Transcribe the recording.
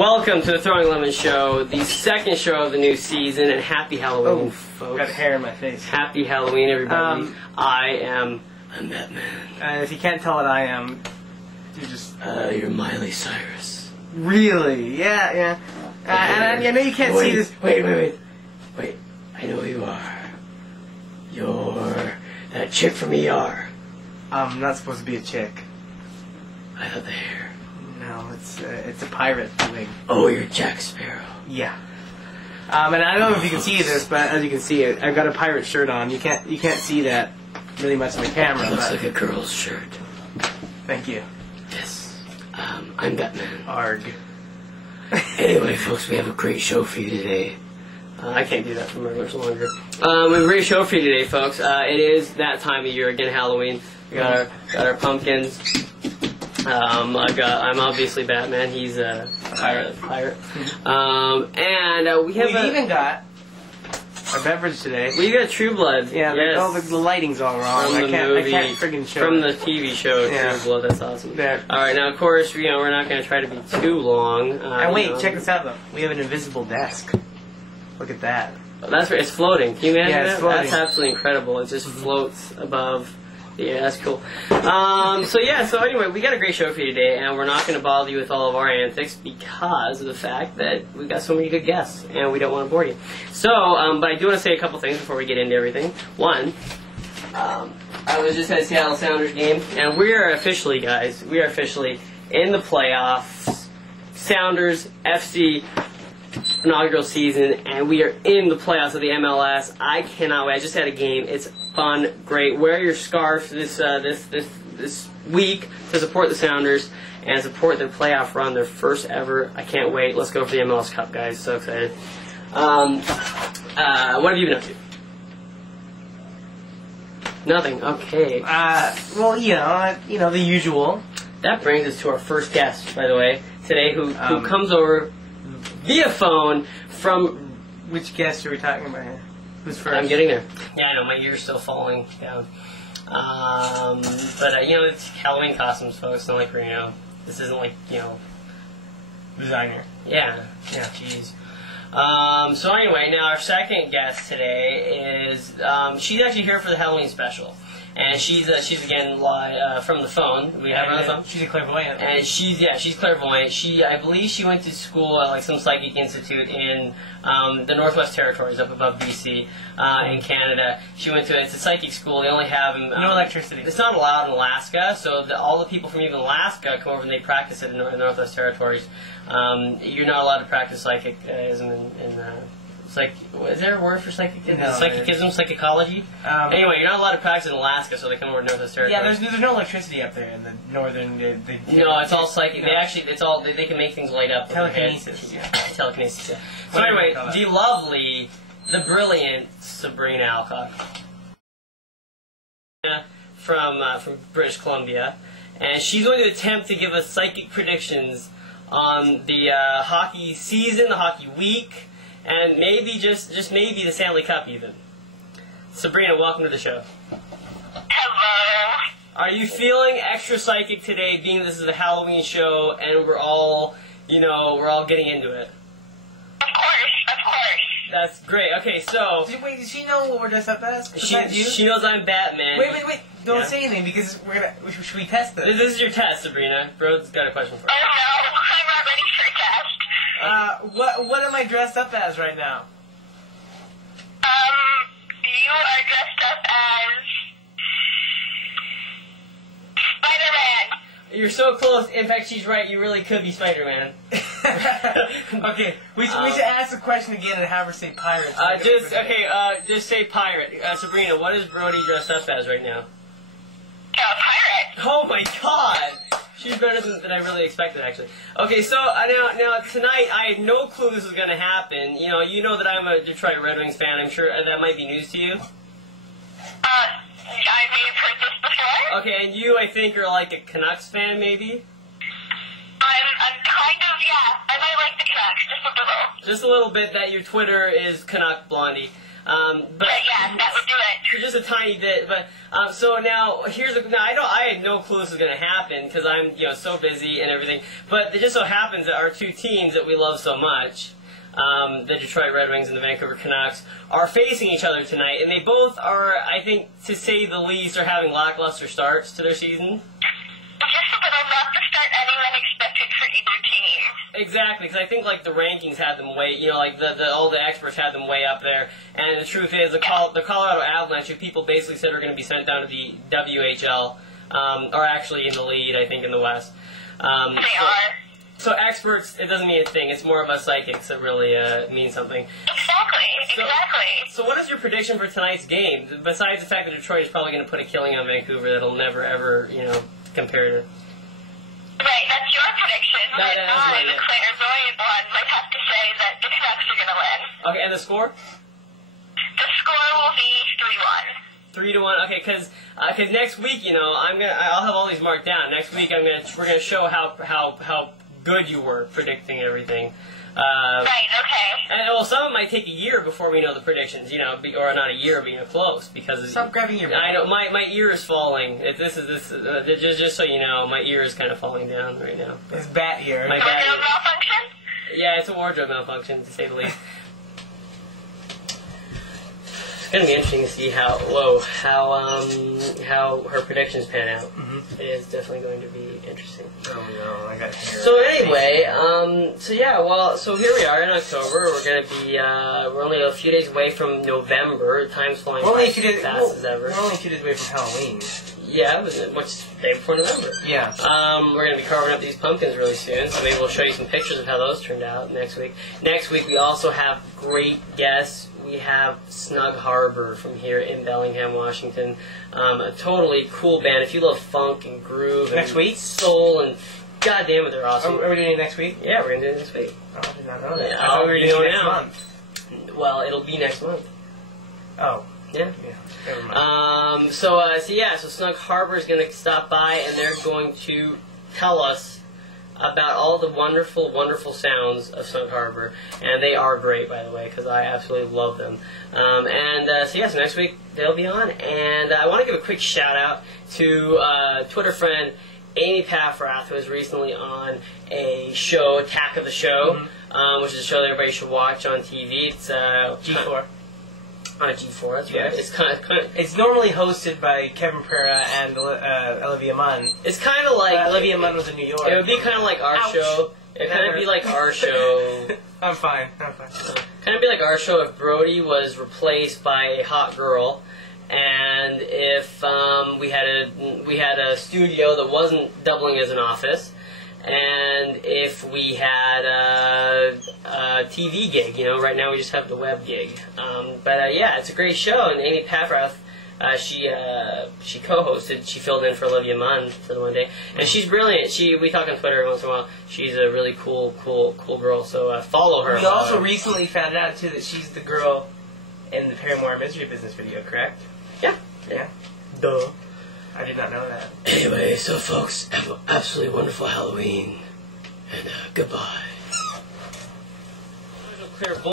Welcome to the Throwing Lemon Show, the second show of the new season, and happy Halloween, folks. Got hair in my face. Happy Halloween, everybody. I'm Batman. If you can't tell what I am, you just... You're Miley Cyrus. Really? Yeah. And I know you can't see this... Wait. I know who you are. You're that chick from ER. I'm not supposed to be a chick. I thought the hair. No, it's a pirate wing. Oh, you're Jack Sparrow. Yeah. And I don't know if you can see this, but as you can see, I've got a pirate shirt on. You can't see that really much on the camera. It looks like a girl's shirt. Thank you. Yes. I'm Batman. Arg. Anyway, folks, we have a great show for you today. I can't do that for much longer. We have a great show for you today, folks. It is that time of year again, Halloween. We got our pumpkins. I'm obviously Batman. He's a pirate. And we have even got our beverage today. We got True Blood. Yeah. Yes. The lighting's all wrong. I can't friggin' show from it. the TV show True Blood. That's awesome. There. All right, now of course we're not going to try to be too long. And wait, check this out though. We have an invisible desk. Look at that. That's right. It's floating. Can you imagine that? It's floating. That's absolutely incredible. It just floats above. Yeah, that's cool. So anyway, we got a great show for you today, and we're not going to bother you with all of our antics because of the fact that we got so many good guests, and we don't want to bore you. So, but I do want to say a couple things before we get into everything. One, I was just at a Seattle Sounders game, and we are officially in the playoffs. Sounders FC inaugural season, and we are in the playoffs of the MLS. I cannot wait. I just had a game. It's fun, great. Wear your scarf this week to support the Sounders and support their playoff run, their first ever. I can't wait. Let's go for the MLS Cup, guys. So excited. What have you been up to? Nothing. Okay. Well, the usual. That brings us to our first guest, by the way, today, who comes over via phone from... Which guest are we talking about here? Who's first? I'm getting there. Yeah, I know, my ear's still falling down. But it's Halloween costumes, folks. It's not like this isn't like, designer. Yeah, jeez. So anyway, now our second guest today is, she's actually here for the Halloween special. And she's again live from the phone. We have her on the phone. She's a clairvoyant. And she's clairvoyant. I believe she went to school at like some psychic institute in the Northwest Territories up above BC in Canada. She went to it's a psychic school. They only have no electricity. It's not allowed in Alaska, so all the people from even Alaska come over and they practice it in the Northwest Territories. You're not allowed to practice psychicism in it's like, is there a word for psychicism? No, psychicism, psychology? Anyway, you're not allowed to practice in Alaska, so they come over to Northwest Territories. Yeah, there's no electricity up there in the northern... No, it's all psychic. No. They can make things light up. Telekinesis. Telekinesis, yeah. So anyway, the lovely, the brilliant Sabrina Alcock from British Columbia, and she's going to attempt to give us psychic predictions on the hockey season, the hockey week, and maybe, just maybe, the Stanley Cup even. Sabrina, welcome to the show. Hello. Are you feeling extra psychic today, being this is a Halloween show, and we're all getting into it? Of course. That's great. Okay, so... Wait, does she know what we're dressed up as? She knows I'm Batman. Wait. Don't say anything, because should we test this? This is your test, Sabrina. Bro's got a question for you. Oh no, I'm not ready for a test. What am I dressed up as right now? You are dressed up as Spider-Man. You're so close. In fact, she's right. You really could be Spider-Man. Okay, we should ask the question again and have her say pirate. Just say pirate. Sabrina, what is Brody dressed up as right now? Pirate. Oh my God! She's better than I really expected, actually. Okay, so now tonight I had no clue this was going to happen. You know that I'm a Detroit Red Wings fan. I'm sure that might be news to you. I may have heard this before. Okay, and you, I think, are like a Canucks fan, maybe? I'm kind of, yeah. I might like the Canucks, just a little. Just a little bit. That your Twitter is Canuck Blondie. But yeah, that would do it. for just a tiny bit. But so now here's the. Now I had no clue this was going to happen because I'm so busy and everything. But it just so happens that our two teams that we love so much, the Detroit Red Wings and the Vancouver Canucks, are facing each other tonight, and they both are, I think, to say the least, are having lackluster starts to their season. Just but not the start anyone expected for either team. Exactly, because I think like the rankings had them way, like all the experts had them way up there. And the truth is, the Colorado Avalanche, who people basically said are going to be sent down to the WHL, are actually in the lead, I think, in the West. They are. So experts, it doesn't mean a thing. It's more of us psychics that really mean something. Exactly. So what is your prediction for tonight's game? Besides the fact that Detroit is probably going to put a killing on Vancouver that'll never ever, compare to. Right, that's your prediction. That's I, right, the clairvoyant one, might have to say that the Canucks are going to win. Okay, and the score? The score will be 3-1. 3-1. Okay, because next week, I'll have all these marked down. Next week, we're gonna show how good you were predicting everything. Right. Okay. And well, some of it might take a year before we know the predictions. Or not a year, but close because. Stop grabbing your. I know my ear is falling. Just so you know, my ear is kind of falling down right now. His bat ear. My bat ear. Malfunction? Yeah, it's a wardrobe malfunction to say the least. It's gonna be interesting to see how her predictions pan out. Mm-hmm. It is definitely going to be interesting. Oh no, I got hair. So anyway, so here we are in October. We're gonna be we're only a few days away from November. Time's flying by as fast as ever. We're only 2 days away from Halloween. Yeah, which is the day before November. Yeah. We're going to be carving up these pumpkins really soon, so maybe we'll show you some pictures of how those turned out next week. Next week, we also have great guests. We have Snug Harbor from here in Bellingham, Washington. A totally cool band. If you love funk and groove Next and week? soul, and God damn it, they're awesome. Are we doing it next week? Yeah, we're going to do it next week. Oh, I did not know that. Yeah, I thought we were doing it next month. Well, it'll be next month. Oh. Yeah. Yeah. Never mind. So Snug Harbor is going to stop by, and they're going to tell us about all the wonderful, wonderful sounds of Snug Harbor, and they are great, by the way, because I absolutely love them. So next week they'll be on, and I want to give a quick shout out to Twitter friend Amy Paffrath, who was recently on a show, Attack of the Show, which is a show that everybody should watch on TV. It's G4. On a G4, that's right. Yes. It's kind of. It's normally hosted by Kevin Pereira and Olivia Munn. It's kind of like Olivia Munn was in New York. It would be kind of like our Ouch. show. It kind of be like our show. I'm fine. Kind of be like our show if Brody was replaced by a hot girl, and if we had a studio that wasn't doubling as an office, and if we had a TV gig. Right now we just have the web gig. It's a great show, and Amy Paffrath, she co-hosted. She filled in for Olivia Munn for the one day, and she's brilliant. We talk on Twitter once in a while. She's a really cool girl. So follow her. We also recently found out too that she's the girl in the Paramore Misery Business video, correct? Yeah. Duh. I did not know that. Anyway, so folks, have an absolutely wonderful Halloween, and goodbye.